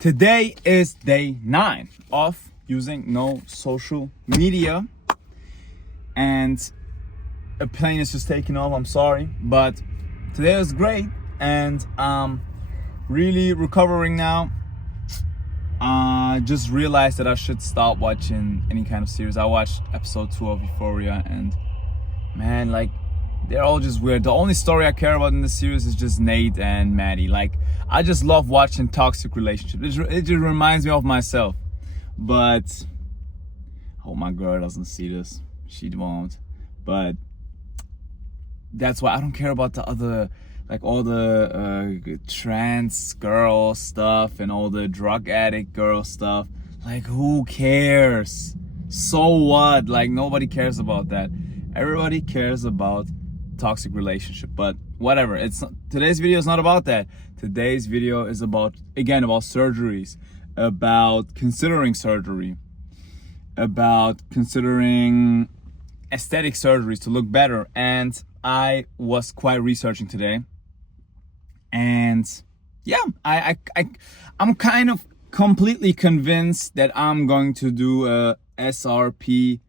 Today is day 9 of using no social media, and a plane is just taking off. I'm sorry, but today was great, and I'm really recovering now. Just realized that I should stop watching any kind of series. I watched episode 2 of Euphoria, and man, like, they're all just weird. The only story I care about in this series is just Nate and Maddie. Like, I just love watching toxic relationships. It just reminds me of myself. But I hope my girl doesn't see this. She won't. But that's why I don't care about the other, like, all the trans girl stuff and all the drug addict girl stuff. Like, who cares? So what? Like, nobody cares about that. Everybody cares about toxic relationship, but whatever. Today's video is not about that. Today's video is about surgeries, about considering surgery, about considering aesthetic surgeries to look better. And I was quite researching today, and yeah, I'm kind of completely convinced that I'm going to do a SARPE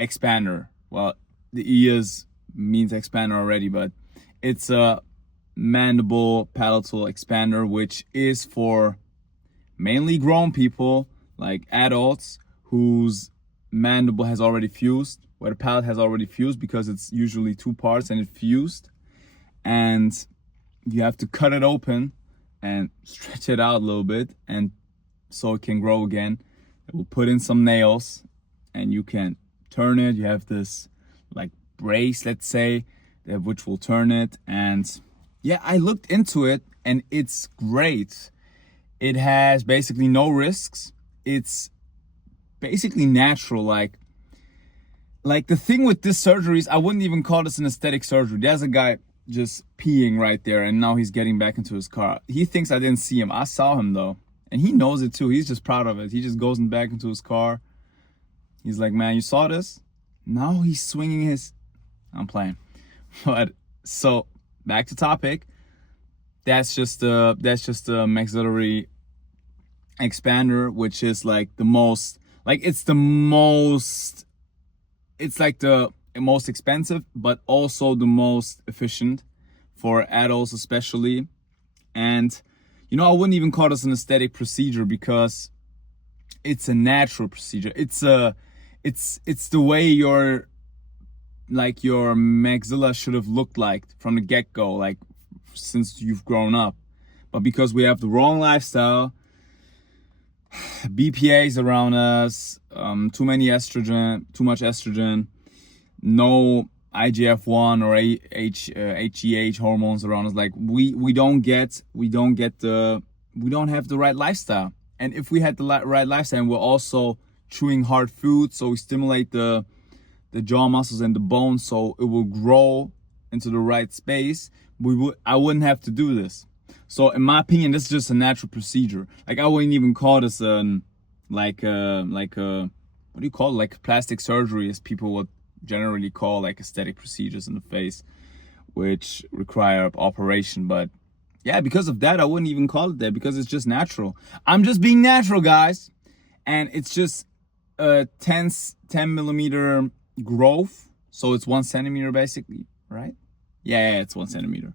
expander. Well, the E means expander already, but it's a mandible palatal expander, which is for mainly grown people, like adults whose mandible has already fused, where the palate has already fused, because it's usually 2 parts and it fused, and you have to cut it open and stretch it out a little bit, and so it can grow again. We'll put in some nails and you can turn it. You have this like brace, let's say, which will turn it. And yeah, I looked into it and it's great. It has basically no risks. It's basically natural. Like the thing with this surgery is, I wouldn't even call this an aesthetic surgery. There's a guy just peeing right there, and now he's getting back into his car. He thinks I didn't see him. I saw him though. And he knows it too. He's just proud of it. He just goes back into his car. He's like, man, you saw this? Now he's swinging his... I'm playing. But so back to topic. That's just a maxillary expander, which is like the most, like, it's the most expensive, but also the most efficient for adults especially. And you know, I wouldn't even call this an aesthetic procedure, because it's a natural procedure. It's the way your maxilla should have looked like from the get-go, like since you've grown up. But because we have the wrong lifestyle, BPAs around us, too much estrogen, no IGF-1 or HGH hormones around us, like we don't have the right lifestyle. And if we had the right lifestyle, and we're also chewing hard food, so we stimulate the jaw muscles and the bones, so it will grow into the right space, I wouldn't have to do this. So in my opinion, this is just a natural procedure. Like, I wouldn't even call this what do you call it? Like plastic surgery, as people would generally call like aesthetic procedures in the face, which require operation. But yeah, because of that, I wouldn't even call it that, because it's just natural. I'm just being natural, guys. And it's just a 10 millimeter growth, so it's 1 centimeter basically, right? Yeah, it's 1 centimeter,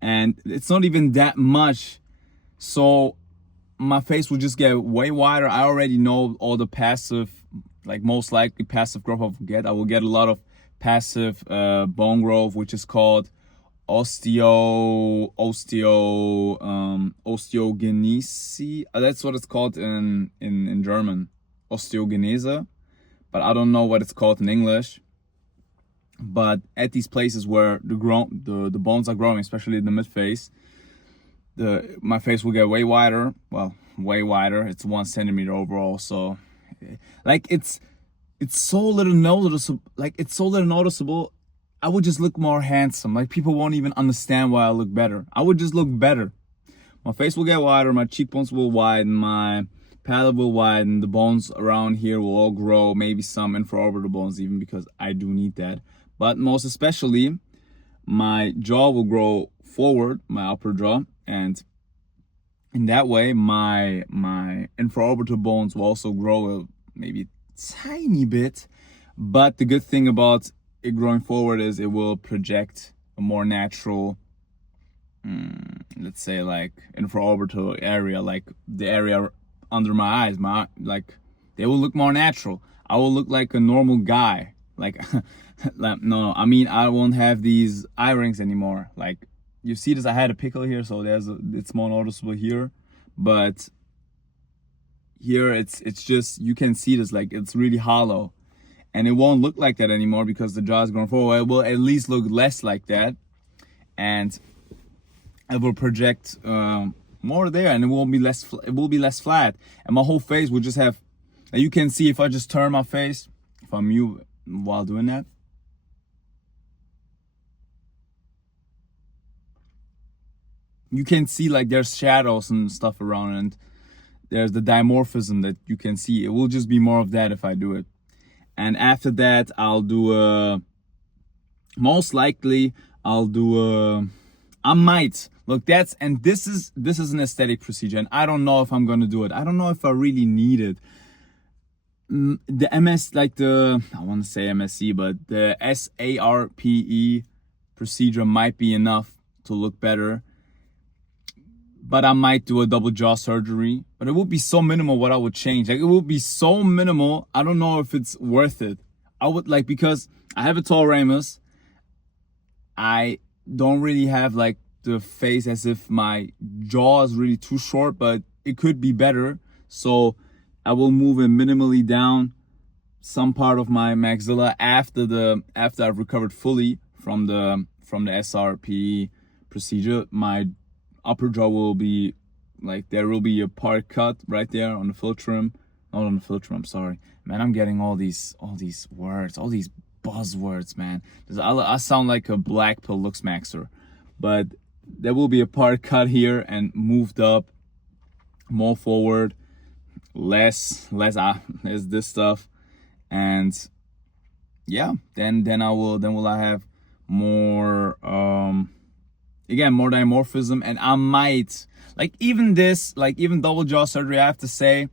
and it's not even that much. So my face will just get way wider. I already know all the passive, like most likely passive growth I will get. I will get a lot of passive bone growth, which is called osteogenesis. That's what it's called in German, osteogenese. But I don't know what it's called in English. But at these places where the bones are growing, especially in the mid face, my face will get way wider. Well, way wider. It's 1 centimeter overall. So, like, it's so little noticeable. Like, it's so little noticeable. I would just look more handsome. Like, people won't even understand why I look better. I would just look better. My face will get wider. My cheekbones will widen. My palate will widen. The bones around here will all grow. Maybe some infraorbital bones even, because I do need that. But most especially, my jaw will grow forward, my upper jaw, And in that way, my infraorbital bones will also grow maybe tiny bit. But the good thing about it growing forward is it will project a more natural, let's say, like infraorbital area, like the area under my eyes. Like they will look more natural. I will look like a normal guy. Like, no, I mean, I won't have these eye rings anymore. Like, you see this, I had a pickle here, so it's more noticeable here. But here it's just, you can see this, like it's really hollow. And it won't look like that anymore because the jaw is going forward. It will at least look less like that. And it will project more there, and it will be less flat. And my whole face will just have, you can see if I just turn my face, if I mute while doing that. You can see like there's shadows and stuff around, and there's the dimorphism that you can see. It will just be more of that if I do it. And after that, I'll do most likely I'll do I might look, this is an aesthetic procedure, and I don't know if I'm gonna do it. I don't know if I really need it. The MS, like I want to say MSC, but the SARPE procedure might be enough to look better. But I might do a double jaw surgery, but it would be so minimal what I would change. Like, it would be so minimal, I don't know if it's worth it. I would, like, because I have a tall ramus, I don't really have like the face as if my jaw is really too short, but it could be better. So I will move it minimally down some part of my maxilla after I've recovered fully from the SRP procedure. My upper jaw will be like, there will be a part cut right there on the philtrum. Not on the philtrum, I'm sorry. Man, I'm getting all these words, all these buzzwords, man. I sound like a black pill looks maxer. But there will be a part cut here and moved up, more forward, less this stuff. And yeah, then will I have more again, more dimorphism. And I might, like, even double jaw surgery, I have to say,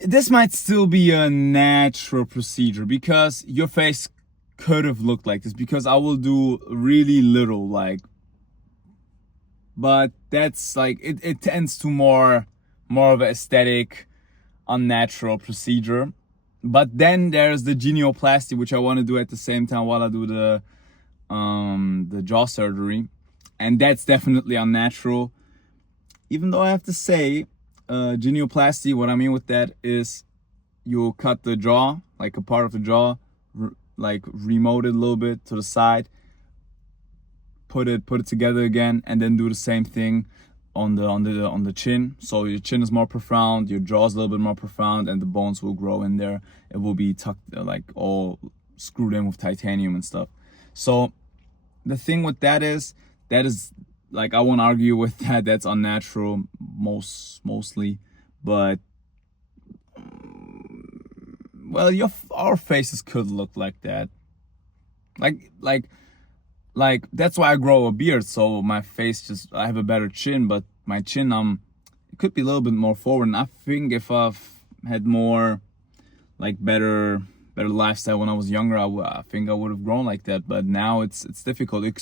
this might still be a natural procedure, because your face could have looked like this, because I will do really little, like, but that's like, it tends to more of an aesthetic, unnatural procedure. But then there's the genioplasty, which I want to do at the same time while I do the jaw surgery, and that's definitely unnatural. Even though I have to say, genioplasty, what I mean with that is you'll cut the jaw, like a part of the jaw, like remote it a little bit to the side, put it together again, and then do the same thing on the chin. So your chin is more profound, your jaw is a little bit more profound, and the bones will grow in there. It will be tucked, like all screwed in with titanium and stuff. So the thing with that is like, I won't argue with that. That's unnatural mostly, but well, our faces could look like that. Like that's why I grow a beard, so my face I have a better chin, but my chin it could be a little bit more forward. And I think if I've had more, like, better lifestyle when I was younger, I think I would have grown like that. But now it's difficult. It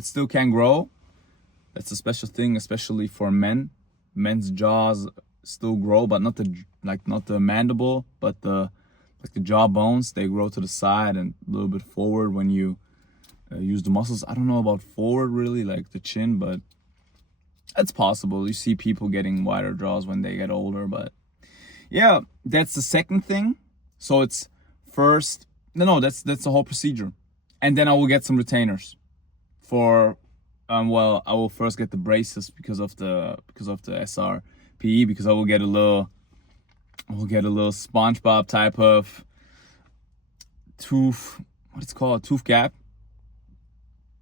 still can grow. That's a special thing, especially for men. Men's jaws still grow, but not the mandible, but the jaw bones. They grow to the side and a little bit forward when you use the muscles. I don't know about forward really, like the chin, but it's possible. You see people getting wider jaws when they get older. But yeah, that's the second thing. So it's first, that's the whole procedure. And then I will get some retainers for, well, I will first get the braces because of the SRPE, because I will get a little SpongeBob type of tooth, tooth gap.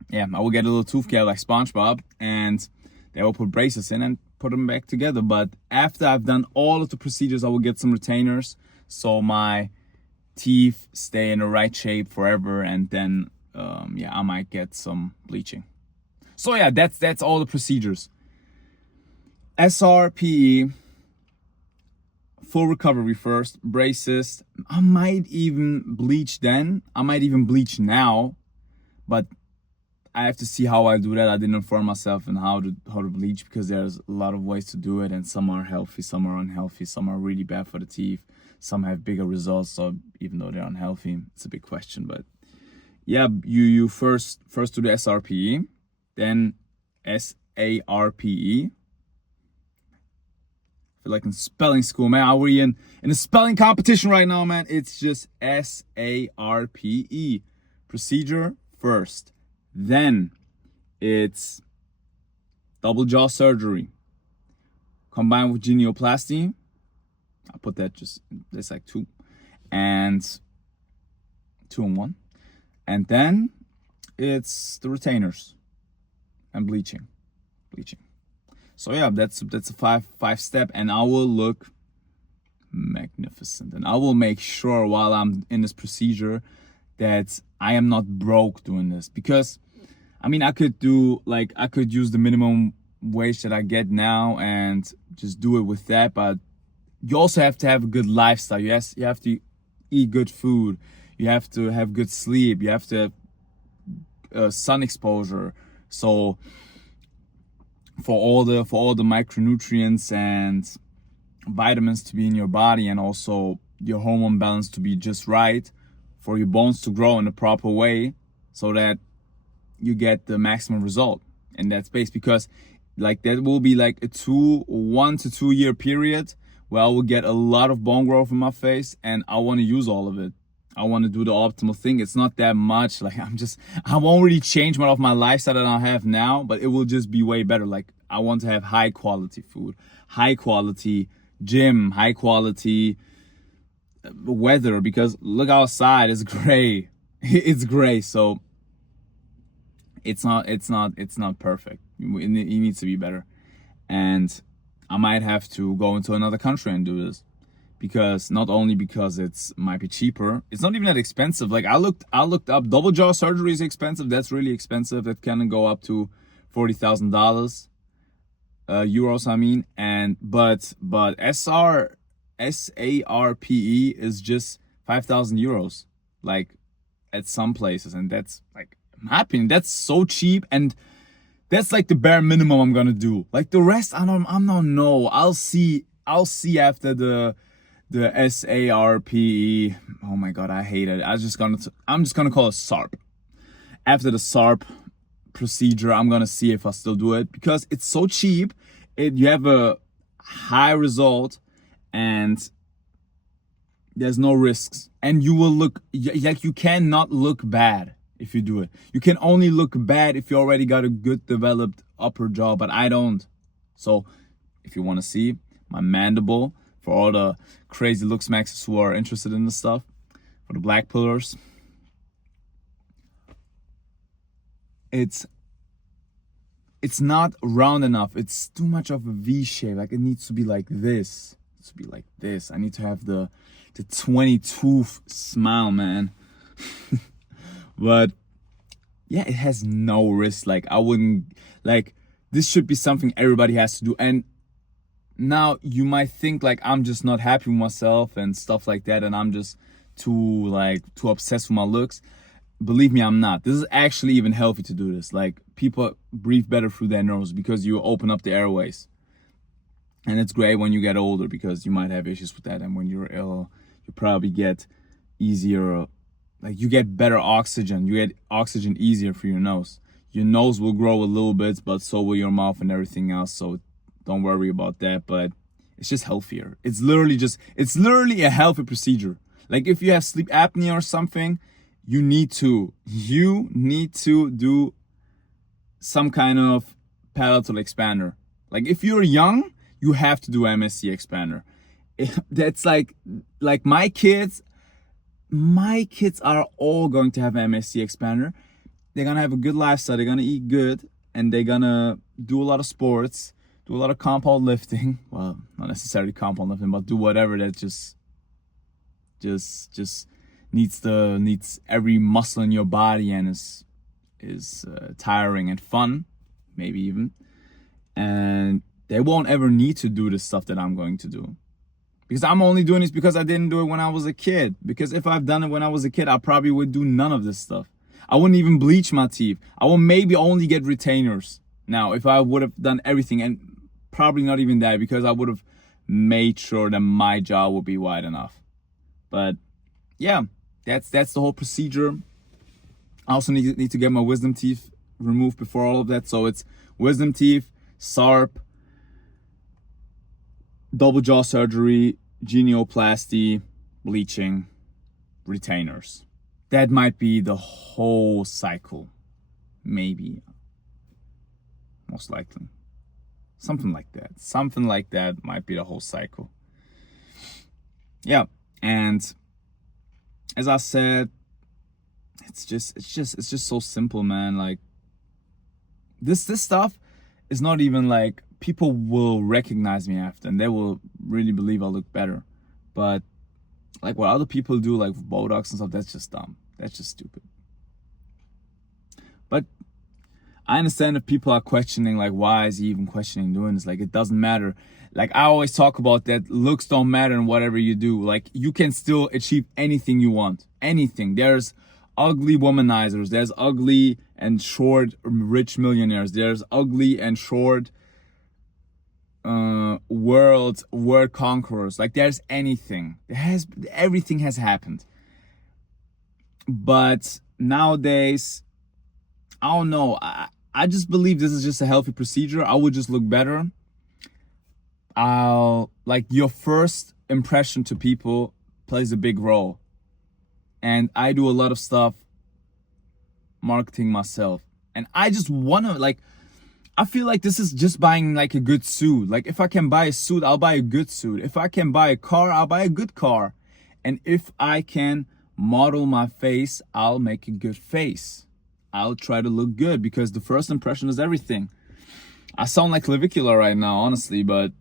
Yeah, I will get a little tooth gap like SpongeBob, and they will put braces in and put them back together. But after I've done all of the procedures, I will get some retainers, so my teeth stay in the right shape forever. And then I might get some bleaching. So yeah, that's all the procedures. SRPE, full recovery first, braces. I might even bleach then. I might even bleach now, but I have to see how I do that. I didn't inform myself on how to bleach, because there's a lot of ways to do it, and some are healthy, some are unhealthy, some are really bad for the teeth, some have bigger results. So even though they're unhealthy, it's a big question. But yeah, you first do the SRPE, then SARPE. I feel like in spelling school, man. Are we in a spelling competition right now, man? It's just SARPE. Procedure first. Then it's double jaw surgery combined with genioplasty. I'll put that that's like 2 and 2 in 1. And then it's the retainers and bleaching. So yeah, that's a five step, and I will look magnificent. And I will make sure while I'm in this procedure that I am not broke doing this, because I mean, I could use the minimum wage that I get now and just do it with that. But you also have to have a good lifestyle. You have to eat good food. You have to have good sleep. You have to have sun exposure. So for all the micronutrients and vitamins to be in your body, and also your hormone balance to be just right, for your bones to grow in the proper way, so that you get the maximum result in that space. Because like that will be like a 1 to 2 year period where I will get a lot of bone growth in my face, and I want to use all of it. I want to do the optimal thing. It's not that much. Like I won't really change much of my lifestyle that I have now, but it will just be way better. Like I want to have high quality food, high quality gym, high quality weather, because look outside, it's gray. It's gray. So it's not perfect. It needs to be better. And I might have to go into another country and do this, because not only because it might be cheaper, it's not even that expensive. Like I looked up, double jaw surgery is expensive. That's really expensive. That can go up to $40,000 euros. I mean, but SARPE is just 5,000 euros. Like at some places, and that's like, in my opinion, that's so cheap, and that's like the bare minimum I'm gonna do. Like the rest, I don't know. I'll see after the SARPE. Oh my god, I hate it. I'm just gonna call it SARP. After the SARP procedure, I'm gonna see if I still do it, because it's so cheap. You have a high result, and there's no risks, and you will look like, you cannot look bad if you do it. You can only look bad if you already got a good developed upper jaw, but I don't. So if you want to see my mandible, for all the crazy looks maxers who are interested in this stuff, for the black pillars, it's not round enough. It's too much of a V shape. Like it needs to be like this. It needs to be like this. I need to have the 20-tooth smile, man. But yeah, it has no risk. Like I wouldn't, like, this should be something everybody has to do. And now you might think like I'm just not happy with myself and stuff like that, and I'm just too obsessed with my looks. Believe me, I'm not. This is actually even healthy to do this. Like people breathe better through their nose, because you open up the airways. And it's great when you get older, because you might have issues with that. And when you're ill, you probably get easier, like you get better oxygen. You get oxygen easier for your nose. Your nose will grow a little bit, but so will your mouth and everything else. So don't worry about that. But it's just healthier. It's literally a healthy procedure. Like if you have sleep apnea or something, you need to do some kind of palatal expander. Like if you're young, you have to do MSc expander. That's like my kids are all going to have MSc expander. They're gonna have a good lifestyle, they're gonna eat good, and they're gonna do a lot of sports, do a lot of compound lifting. Well, not necessarily compound lifting, but do whatever that just needs every muscle in your body, and is tiring and fun. maybe even. And they won't ever need to do the stuff that I'm going to do. Because I'm only doing this because I didn't do it when I was a kid. Because if I've done it when I was a kid, I probably would do none of this stuff. I wouldn't even bleach my teeth. I would maybe only get retainers. Now, if I would have done everything, and probably not even that, because I would have made sure that my jaw would be wide enough. But yeah, that's the whole procedure. I also need to get my wisdom teeth removed before all of that. So it's wisdom teeth, SARP, double jaw surgery, genioplasty, bleaching, retainers. That might be the whole cycle. Maybe. Most likely. Something like that. Something like that might be the whole cycle. Yeah. And as I said, it's just so simple, man. Like this stuff is not even like people will recognize me after and they will really believe I'll look better. But like what other people do, like Botox and stuff, that's just dumb. That's just stupid. But I understand if people are questioning, like, why is he even questioning doing this? Like, it doesn't matter. Like, I always talk about that looks don't matter in whatever you do. Like, you can still achieve anything you want. Anything. There's ugly womanizers. There's ugly and short rich millionaires. There's ugly and short world conquerors. Like, there's anything. Everything has happened. But nowadays, I don't know. I just believe this is just a healthy procedure. I would just look better. Like your first impression to people plays a big role. And I do a lot of stuff marketing myself. And I just want to, like, I feel like this is just buying like a good suit. Like if I can buy a suit, I'll buy a good suit. If I can buy a car, I'll buy a good car. And if I can model my face, I'll make a good face. I'll try to look good because the first impression is everything. I sound like clavicular right now, honestly, but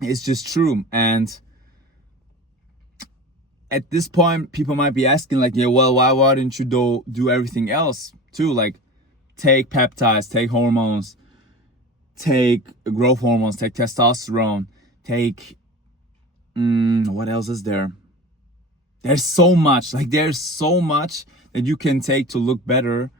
it's just true. And at this point, people might be asking like, yeah, well, why didn't you do everything else too? Like take peptides, take hormones, take growth hormones, take testosterone, take, what else is there? There's so much, like there's so much that you can take to look better.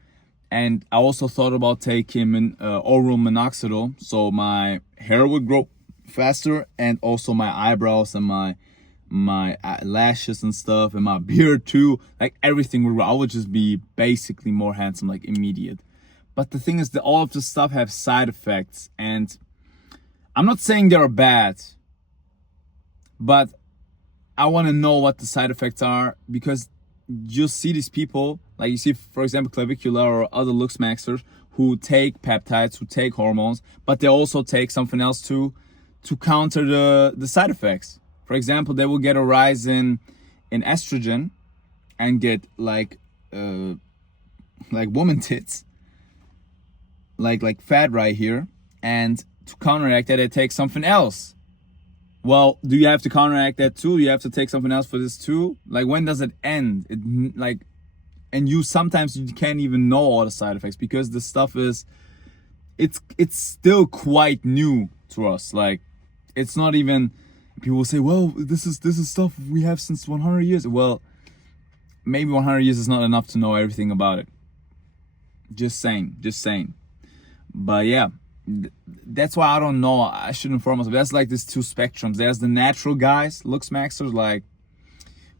And I also thought about taking oral minoxidil, so my hair would grow faster, and also my eyebrows and my lashes and stuff, and my beard too. Like everything would grow. I would just be basically more handsome, like immediate. But the thing is that all of this stuff have side effects, and I'm not saying they're bad, but I want to know what the side effects are, because you'll see these people, like you see, for example, clavicular or other looks maxers who take peptides, who take hormones, but they also take something else to counter the side effects. For example, they will get a rise in estrogen and get like woman tits, like fat right here, and to counteract that, they take something else. Well, do you have to counteract that too? You have to take something else for this too? Like, when does it end? And sometimes you can't even know all the side effects because the stuff is, it's still quite new to us. Like, it's not even, people will say, well, this is stuff we have since 100 years. Well, maybe 100 years is not enough to know everything about it. Just saying. But yeah. That's why I don't know. I should inform myself. That's like these two spectrums. There's the natural guys, looks maxers, like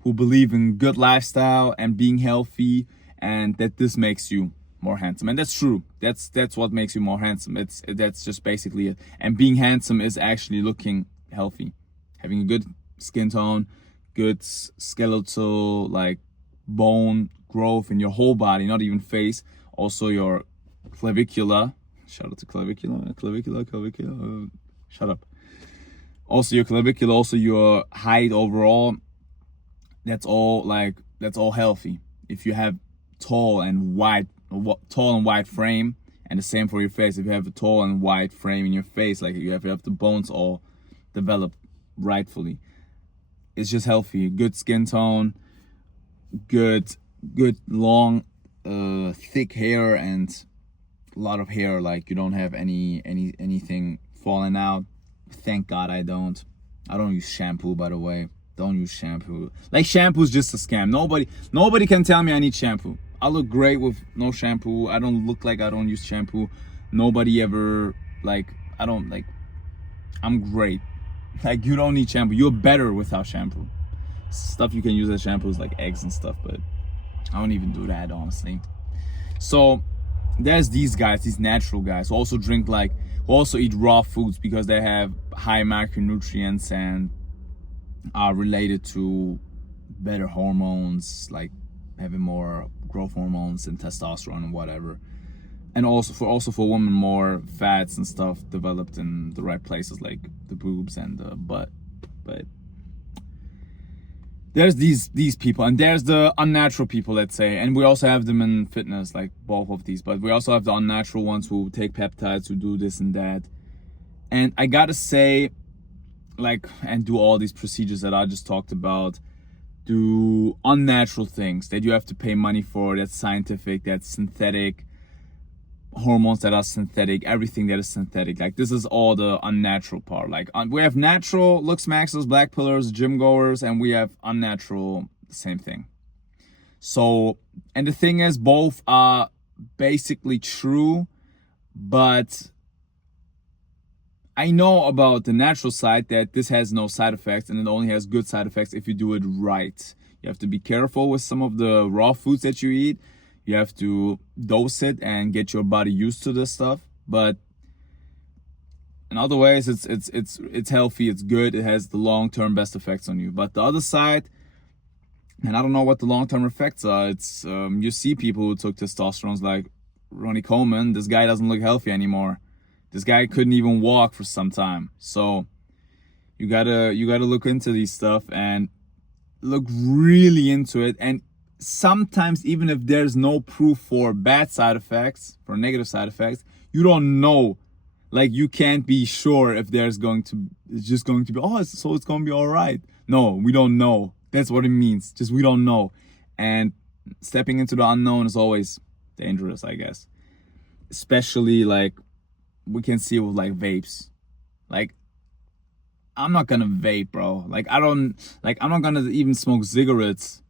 who believe in good lifestyle and being healthy, and that this makes you more handsome. And that's true. That's what makes you more handsome. That's just basically it. And being handsome is actually looking healthy, having a good skin tone, good skeletal, like bone growth in your whole body, not even face. Also your clavicular. Shout out to clavicular. Shut up. Also your clavicular, also your height overall. That's all healthy. If you have tall and wide frame, and the same for your face. If you have a tall and wide frame in your face, like you have the bones all developed rightfully, it's just healthy. Good skin tone, good long, thick hair, and a lot of hair, like you don't have anything falling out. Thank God I don't. I don't use shampoo, by the way. Don't use shampoo. Like, shampoo is just a scam. Nobody can tell me I need shampoo. I look great with no shampoo. I don't look like I don't use shampoo. Nobody ever, like, I don't, like, I'm great. Like, you don't need shampoo. You're better without shampoo. Stuff you can use as shampoo is like eggs and stuff, but I don't even do that, honestly. So there's these guys, these natural guys who also drink, like, who also eat raw foods because they have high macronutrients and are related to better hormones, like having more growth hormones and testosterone and whatever. And also for women, more fats and stuff developed in the right places, like the boobs and the butt. But there's these people, and there's the unnatural people, let's say, and we also have them in fitness, like both of these. But we also have the unnatural ones who take peptides, who do this and that. And I gotta say, like, and do all these procedures that I just talked about, do unnatural things that you have to pay money for, that's scientific, that's synthetic, hormones that are synthetic, everything that is synthetic. Like, this is all the unnatural part. Like, we have natural looks maxers, black pillars, gym goers, and we have unnatural, the same thing. So, and the thing is, both are basically true, but I know about the natural side that this has no side effects, and it only has good side effects if you do it right. You have to be careful with some of the raw foods that you eat. You have to dose it and get your body used to this stuff. But in other ways, it's healthy, it's good, it has the long-term best effects on you. But the other side, and I don't know what the long-term effects are. It's you see people who took testosterone, like Ronnie Coleman. This guy doesn't look healthy anymore. This guy couldn't even walk for some time. So you gotta look into these stuff and look really into it. And sometimes, even if there's no proof for bad side effects, for negative side effects, you don't know. Like, you can't be sure if it's just going to be, so it's going to be all right. No, we don't know. That's what it means. Just, we don't know. And stepping into the unknown is always dangerous, I guess. Especially, like, we can see it with, like, vapes. Like, I'm not gonna vape, bro. Like, I'm not gonna even smoke cigarettes,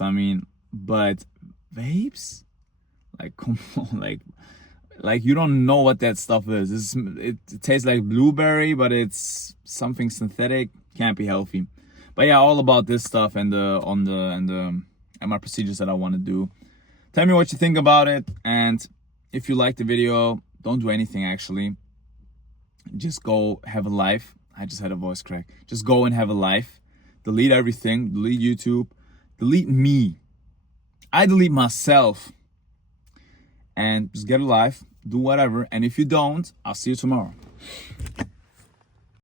I mean, but vapes? Like, come on, like you don't know what that stuff is. It tastes like blueberry, but it's something synthetic. Can't be healthy. But yeah, all about this stuff and my procedures that I want to do. Tell me what you think about it, and if you like the video, don't do anything actually. Just go have a life. I just had a voice crack. Just go and have a life. Delete everything. Delete YouTube. Delete me. I delete myself. And just get a life. Do whatever. And if you don't, I'll see you tomorrow.